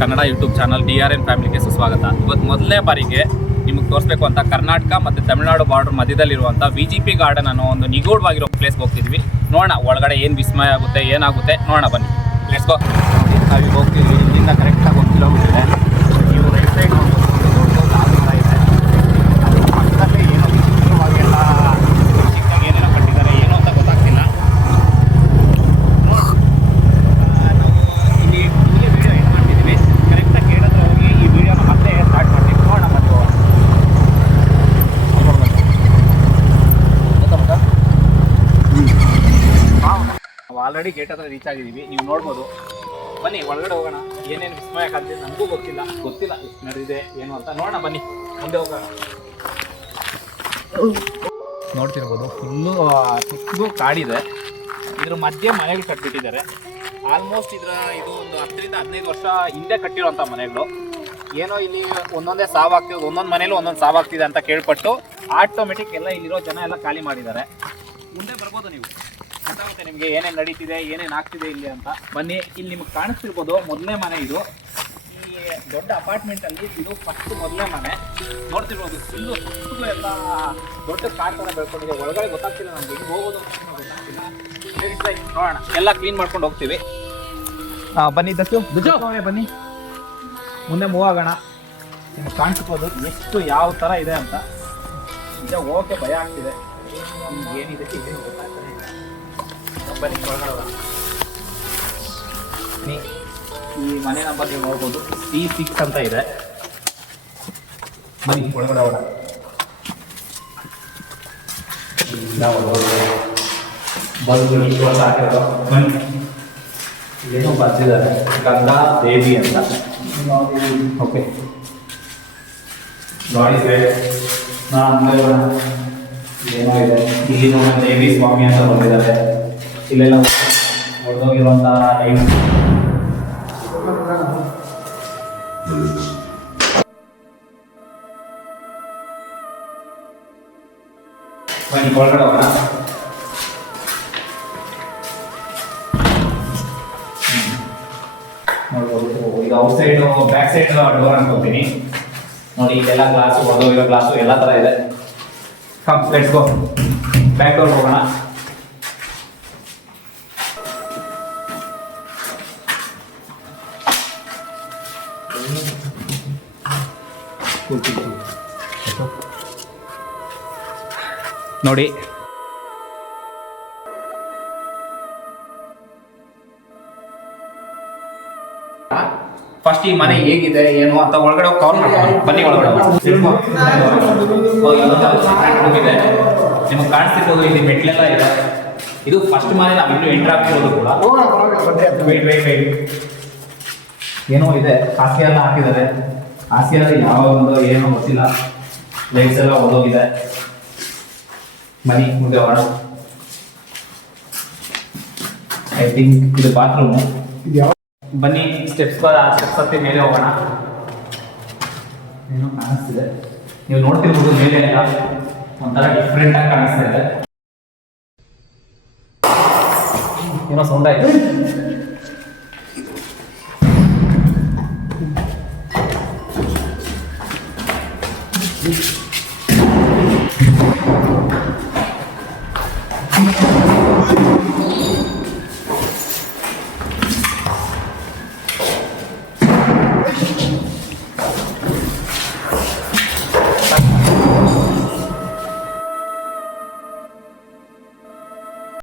Kannada YouTube channel DRN ಫ್ಯಾಮಿಲಿಗೆ ಸುಸ್ವಾಗತ. ಇವತ್ತು ಮೊದಲನೇ ಬಾರಿಗೆ ನಿಮಗೆ ತೋರಿಸಬೇಕು ಅಂತ ಕರ್ನಾಟಕ ಮತ್ತು ತಮಿಳುನಾಡು ಬಾರ್ಡರ್ ಮಧ್ಯದಲ್ಲಿರುವಂಥ VGP ಗಾರ್ಡನ್ ಅನ್ನೋ ಒಂದು ನಿಗೂಢವಾಗಿರೋ ಪ್ಲೇಸ್ಗೆ ಹೋಗ್ತಿದ್ವಿ. ನೋಡೋಣ ಒಳಗಡೆ ಏನು ವಿಸ್ಮಯ ಆಗುತ್ತೆ, ಏನಾಗುತ್ತೆ ನೋಡೋಣ ಬನ್ನಿ. Let's go. ನಾವೀಗ ಹೋಗ್ತೀವಿ. ಇಲ್ಲಿಂದ ಕರೆಕ್ಟಾಗಿ 1 ಕಿಲೋಮೀಟರ್ ಇದೆ. ನೀವು ರೈಟ್ ಸೈಡ್ ಆಗುತ್ತಾ ಇದೆ. ಅದು ಪಕ್ಕದಲ್ಲೇ ಏನೋ ವಿಚಿತ್ರವಾಗೆಲ್ಲ ಚಿಕ್ಕದಾಗಿ ಏನೇನೋ ಕಟ್ಟಿದ್ದಾರೆ, ಏನೋ ಅಂತ ಗೊತ್ತಾಗ್ತಿಲ್ಲ. ನಾವು ಇಲ್ಲಿ ವಿಡಿಯೋ ಎಂಡ್ ಮಾಡ್ತಿದ್ದೀವಿ. ಕರೆಕ್ಟಾಗಿ ಹೇಳಿದ್ರೆ ಹೋಗಿ ಈ ವಿಡಿಯೋನ ಮತ್ತೆ ಸ್ಟಾರ್ಟ್ ಮಾಡ್ತೀವಿ. ನೋಡೋಣ ಮತ್ತೆ ನಾವು ಆಲ್ರೆಡಿ ಗೇಟ್ ಹತ್ರ ರೀಚ್ ಆಗಿದ್ದೀವಿ. ನೀವು ನೋಡ್ಬೋದು. ಬನ್ನಿ ಒಳಗಡೆ ಹೋಗೋಣ. ಏನೇನು ವಿಸ್ಮಯ ಕಾಣ್ತಿದೆ ನನಗೂ ಗೊತ್ತಿಲ್ಲ ಎಷ್ಟು ನಡೆದಿದೆ ಏನು ಅಂತ ನೋಡೋಣ. ಬನ್ನಿ ಮುಂದೆ ಹೋಗೋಣ. ನೋಡ್ತಿರ್ಬೋದು ಫುಲ್ಲು ಚಿಕ್ಕದು ಕಾಡಿದೆ. ಇದ್ರ ಮಧ್ಯೆ ಮನೆಗಳು ಕಟ್ಬಿಟ್ಟಿದ್ದಾರೆ. ಆಲ್ಮೋಸ್ಟ್ ಇದು ಒಂದು 10 ರಿಂದ 15 ವರ್ಷ ಹಿಂದೆ ಕಟ್ಟಿರೋಂಥ ಮನೆಗಳು. ಏನೋ ಇಲ್ಲಿ ಒಂದೊಂದೇ ಸಾವಾಗ್ತಿದೆ, ಒಂದೊಂದು ಮನೇಲಿ ಒಂದೊಂದು ಸಾವಾಗ್ತಿದೆ ಅಂತ ಕೇಳ್ಪಟ್ಟು ಆಟೋಮೆಟಿಕ್ ಎಲ್ಲ ಇಲ್ಲಿರೋ ಜನ ಎಲ್ಲ ಖಾಲಿ ಮಾಡಿದ್ದಾರೆ. ಮುಂದೆ ಬರ್ಬೋದು, ನೀವು ಗೊತ್ತಾಗುತ್ತೆ ನಿಮಗೆ ಏನೇನು ನಡೀತಿದೆ, ಏನೇನು ಆಗ್ತಿದೆ ಇಲ್ಲಿ ಅಂತ. ಬನ್ನಿ, ಇಲ್ಲಿ ನಿಮ್ಗೆ ಕಾಣಿಸ್ತಿರ್ಬೋದು ಮೊದಲನೇ ಮನೆ ಇದು. ಈ ದೊಡ್ಡ ಅಪಾರ್ಟ್ಮೆಂಟಲ್ಲಿ ಇದು ಫಸ್ಟ್ ಮೊದಲನೇ ಮನೆ. ನೋಡ್ತಿರ್ಬೋದು ಫುಲ್ಲು ಸುತ್ತಲೂ ಎಲ್ಲ ದೊಡ್ಡ ಕಾರ್ ಥರ ಬೆಳ್ಕೊಂಡಿದೆ. ಒಳಗಡೆ ಗೊತ್ತಾಗ್ತಿಲ್ಲ ನಮ್ಗೆ, ಹಿಂಗೆ ಹೋಗೋದು ಗೊತ್ತಾಗ್ತಿಲ್ಲ. ನೋಡೋಣ, ಎಲ್ಲ ಕ್ಲೀನ್ ಮಾಡ್ಕೊಂಡು ಹೋಗ್ತೀವಿ. ಬನ್ನಿ ದಚ್ಚು ಬನ್ನಿ, ಮುಂದೆ ಮೂವ್ ಆಗೋಣ. ನಿಮ್ಗೆ ಕಾಣಿಸ್ಬೋದು ಎಷ್ಟು ಯಾವ ಥರ ಇದೆ ಅಂತ. ಈಗ ಹೋಗೋಕ್ಕೆ ಭಯ ಆಗ್ತಿದೆ. ಏನಿದೆ ಇದೇನು ಗೊತ್ತಾಗ್ತದೆ. ಬನ್ನಿ ಒಳಗಡೆ ಹೋಗೋಣ. ಈ ಮನೆ ನಂಬರ್ ನೀವು ನೋಡ್ಬೋದು, C6 ಅಂತ ಇದೆ. ಬನ್ನಿ ಒಳಗಡೆ ಹೋಗೋಣ. ಬಲ್ಬ್ ಇಷ್ಟು ಹಾಕಿರೋದು. ಬನ್ನಿ, ಏನೋ ಬರ್ತಿದ್ದಾರೆ, ಗಂಗಾ ದೇವಿ ಅಂತ. ಓಕೆ, ನೋಡಿದ್ರೆ ಏನೋ ಇದೆ. ಇಲ್ಲಿ ನಮ್ಮ ದೇವಿ ಸ್ವಾಮಿ ಅಂತ ಬಂದಿದ್ದಾರೆ. ಇಲ್ಲೆಲ್ಲ ಹೊಡೆದೋಗಿರುವಂಥ ಲೈನ್. ಬನ್ನಿ ಒಳಗಡೆ ಹೋಗೋಣ. ನೋಡ್ಬೋದು, ಈಗ out side back side door ಅನ್ಕೋತೀನಿ. ನೋಡಿ, ಇಲ್ಲೆಲ್ಲ ಗ್ಲಾಸು, ಹೊಡೆದೋಗಿರೋ ಗ್ಲಾಸು ಎಲ್ಲ ಥರ ಇದೆ. Come let's go. Back door ಹೋಗೋಣ. ನೋಡಿ, ಫಸ್ಟ್ ಈ ಮನೆ ಹೇಗಿದೆ ಏನು ಅಂತ ಒಳಗಡೆ ಕಾಲ್ ಮಾಡ್ಕೊಂಡು ಬನ್ನಿ. ಒಳಗಡೆ ನಿಮಗೆ ಕಾಣಿಸ್ತಿರ್ಬೋದು, ಇಲ್ಲಿ ಮೆಟ್ಲೆಲ್ಲ ಇದೆ. ಇದು ಫಸ್ಟ್ ಮನೆ, ನಾವು ಇನ್ನೂ ಎಂಟ್ರ್ ಆಗ್ತಿರೋದು ಕೂಡ. ವೇಟ್ ಏನೋ ಇದೆ, ಹಾಸಿಗೆ ಎಲ್ಲ ಹಾಕಿದ್ದಾರೆ. ಹಾಸಿಗೆ ಯಾವ ಒಂದು ಏನೋ ಗೊತ್ತಿಲ್ಲ. ಲೈಟ್ಸ್ ಎಲ್ಲ ಹೋಗೋಗಿದೆ. ಮನೆ ಮುಂದೆ ಹೋಗೋಣ. ಐ ಥಿಂಕ್ ಇದು ಬಾತ್ರೂಮು. ಬನ್ನಿ, ಸ್ಟೆಪ್ಸ್ ಹತ್ತಿ ಮೇಲೆ ಹೋಗೋಣ. ಏನೋ ಕಾಣಿಸ್ತಿದೆ, ನೀವು ನೋಡ್ತಿರ್ಬೋದು. ಮೇಲೆ ಎಲ್ಲ ಒಂಥರ ಡಿಫ್ರೆಂಟ್ ಆಗಿ ಕಾಣಿಸ್ತಾ ಇದೆ. ಏನೋ ಸೌಂಡ್ ಆಯ್ತು.